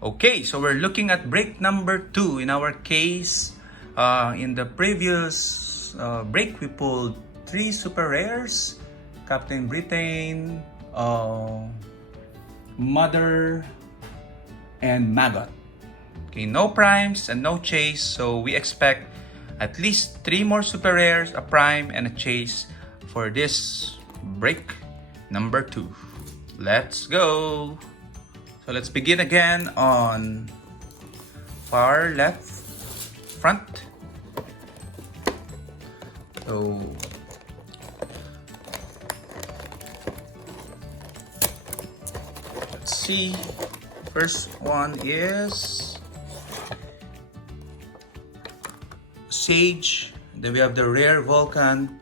Okay, so we're looking at break number 2 in our case. In the previous break, we pulled 3 super rares: Captain Britain, Mother, and Maggot. Okay, no primes and no chase, so we expect at least 3 more super rares, a prime, and a chase for this break number 2. Let's go! So let's begin again on far left front. So let's see. First one is Sage. Then we have the rare Vulcan,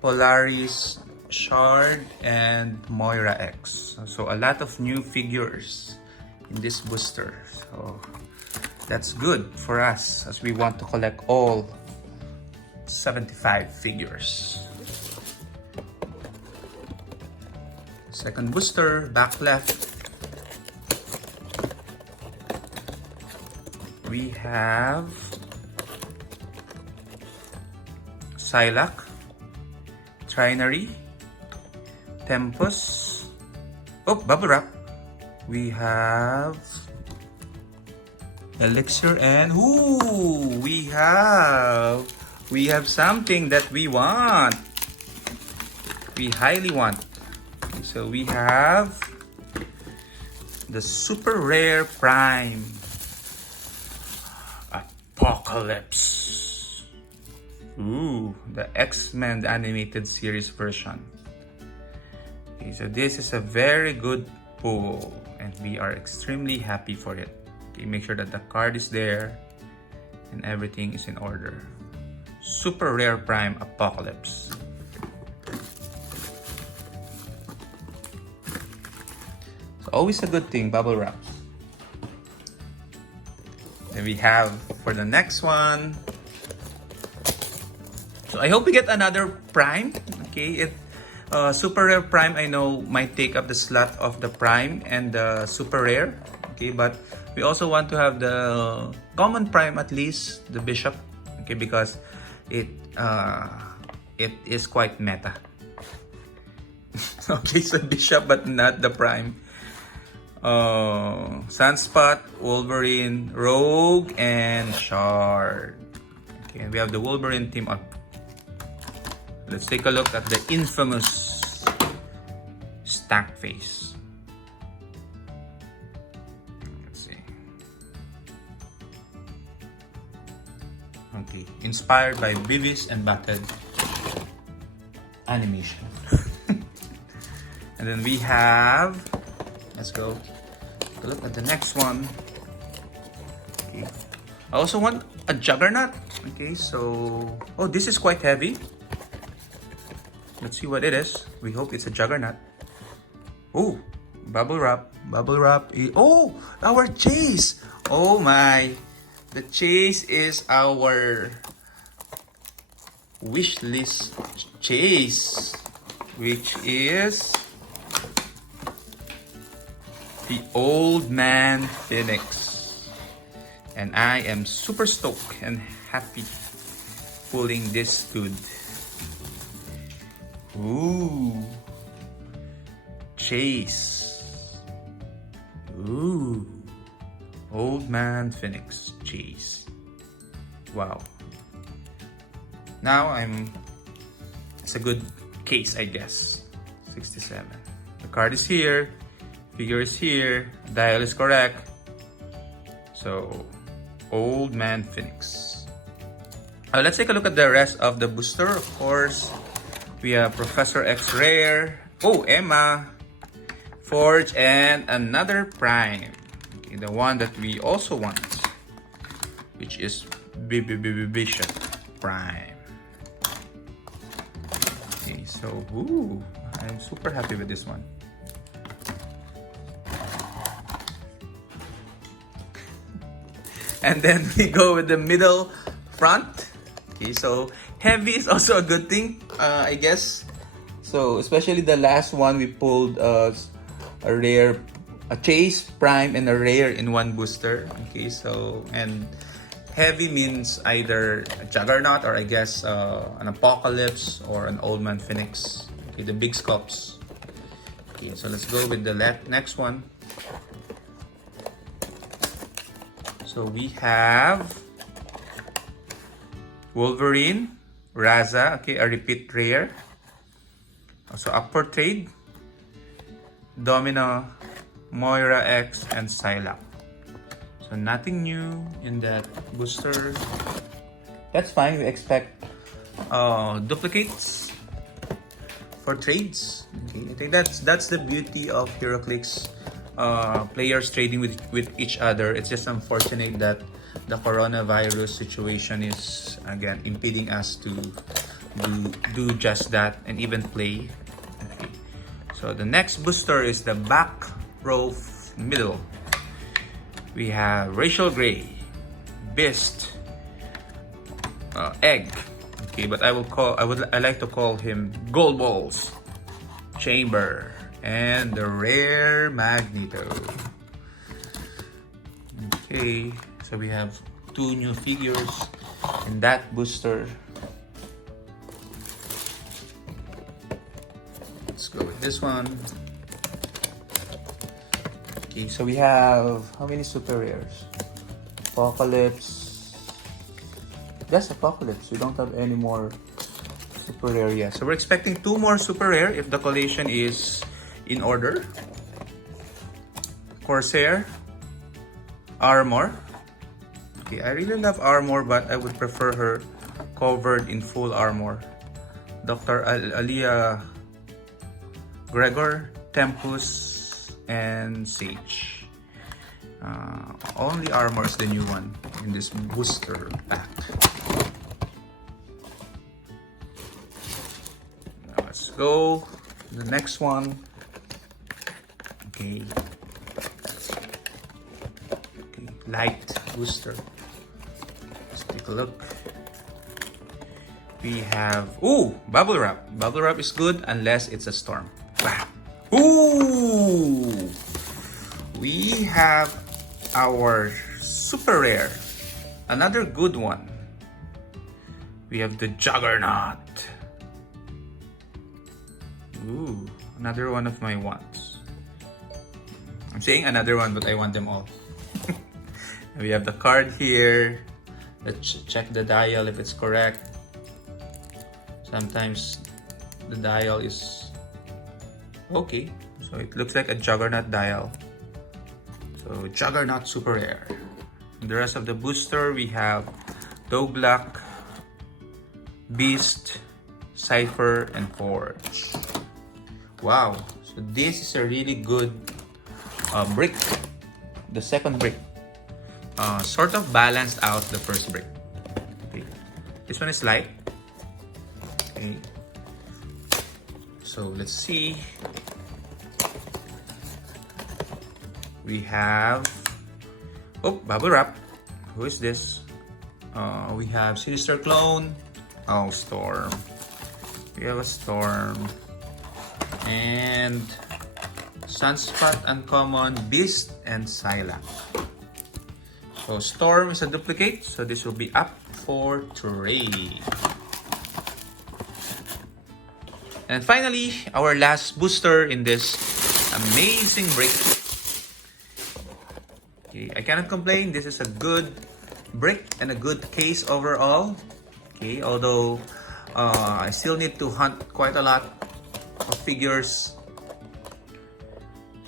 Polaris, Shard, and Moira X. So a lot of new figures in this booster. So that's good for us as we want to collect all 75 figures. Second booster, back left. We have Psylocke, Trinary, Tempest, Bubble Wrap. We have Elixir, and we have something that we want. We highly want. So we have the super rare prime Apocalypse. The X-Men animated series version. Okay, so this is a very good pull and we are extremely happy for it. Okay, make sure that the card is there and everything is in order. Super rare prime Apocalypse. So always a good thing, bubble wraps. Then we have for the next one. So I hope we get another prime. Okay, super rare prime I know might take up the slot of the prime and the super rare. Okay, but we also want to have the common prime, at least the bishop. Okay, because it is quite meta. Okay, so bishop but not the prime. Sunspot, Wolverine, Rogue, and Shard. Okay, we have the Wolverine team up. Let's take a look at the infamous stack face. Let's see. Okay, inspired by Beavis and Butthead animation. And then we have, let's go take a look at the next one. Okay. I also want a Juggernaut. Okay, so this is quite heavy. Let's see what it is. We hope it's a Juggernaut. Bubble wrap. Our chase. Oh my. The chase is our wish list chase, which is the Old Man Phoenix. And I am super stoked and happy pulling this dude. Chase. Old Man Phoenix Chase. Wow. Now it's a good case, I guess. 67. The card is here. Figure is here. Dial is correct. So, Old Man Phoenix. Let's take a look at the rest of the booster. Of course, we have Professor X Rare, Emma, Forge, and another prime. Okay, the one that we also want, which is Bishop Prime. Okay, so I'm super happy with this one. And then we go with the middle front. Okay, so heavy is also a good thing, I guess. So especially the last one, we pulled a rare a chase, prime, and a rare in one booster. Okay, so, and heavy means either a Juggernaut or I guess an Apocalypse or an Old Man Phoenix. Okay, the big scopes. Okay, so let's go with the next one. So we have Wolverine, Raza, okay, a repeat rare. Also up for trade, Domino, Moira X, and Psylocke. So nothing new in that booster. That's fine. We expect duplicates for trades. Okay, I think that's the beauty of Heroclix. Players trading with each other. It's just unfortunate that the coronavirus situation is again impeding us to do just that and even play. Okay. So the next booster is the back row middle. We have Racial Gray, Beast, Egg. Okay, but I like to call him Gold Balls, Chamber, and the rare Magneto. Okay, so we have 2 new figures in that booster. Let's go with this one. Okay, so we have how many super rares? Apocalypse. Just Apocalypse. We don't have any more super rare yet. So we're expecting 2 more super rare if the collation is in order. Corsair. Armor. Okay, I really love Armor, but I would prefer her covered in full armor. Dr. Alia Gregor, Tempus, and Sage. Only Armor is the new one in this booster pack. Now let's go to the next one. Okay. Okay, light booster. Let's take a look. We have bubble wrap. Bubble wrap is good unless it's a storm. Wow. Ooh! We have our super rare. Another good one. We have the Juggernaut. Ooh, another one of my wants. I'm saying another one, but I want them all. We have the card here. Let's check the dial if it's correct. Sometimes the dial is okay, so it looks like a Juggernaut dial. So Juggernaut super rare. And the rest of the booster we have Black, Beast, Cypher, and Forge. Wow, so this is a really good brick. The second brick sort of balanced out the first brick. Okay. This one is light. Okay. So let's see. We have bubble wrap. Who is this? We have Sinister Clone. Oh, Storm. We have a Storm. And Sunspot Uncommon, Beast, and Psylocke. So Storm is a duplicate, so this will be up for trade. And finally, our last booster in this amazing break. Okay, I cannot complain. This is a good brick and a good case overall. Okay, although I still need to hunt quite a lot of figures.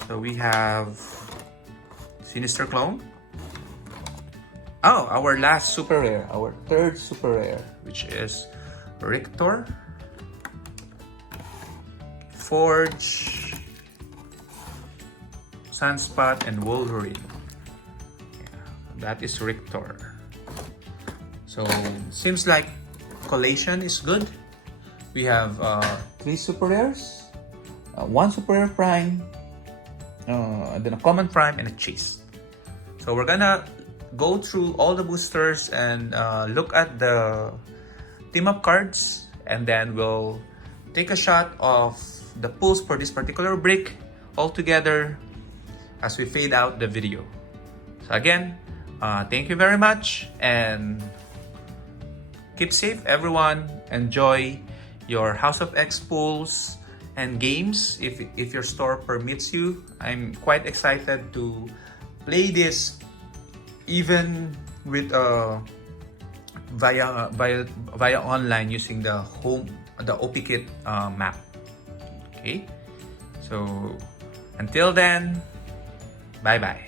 So we have Sinister Clone. Oh, our last super rare, our third super rare, which is Rictor, Forge, Sunspot, and Wolverine. Yeah, that is Rictor. So seems like collation is good. We have 3 super rares, 1 super rare prime, and then a common prime and a chase. So we're gonna go through all the boosters and look at the team up cards, and then we'll take a shot of the pulls for this particular brick all together. as we fade out the video. So again, thank you very much, and keep safe, everyone. Enjoy your House of X pools and games if your store permits you. I'm quite excited to play this even with via online using the OP-Kit map. Okay, so until then, bye bye.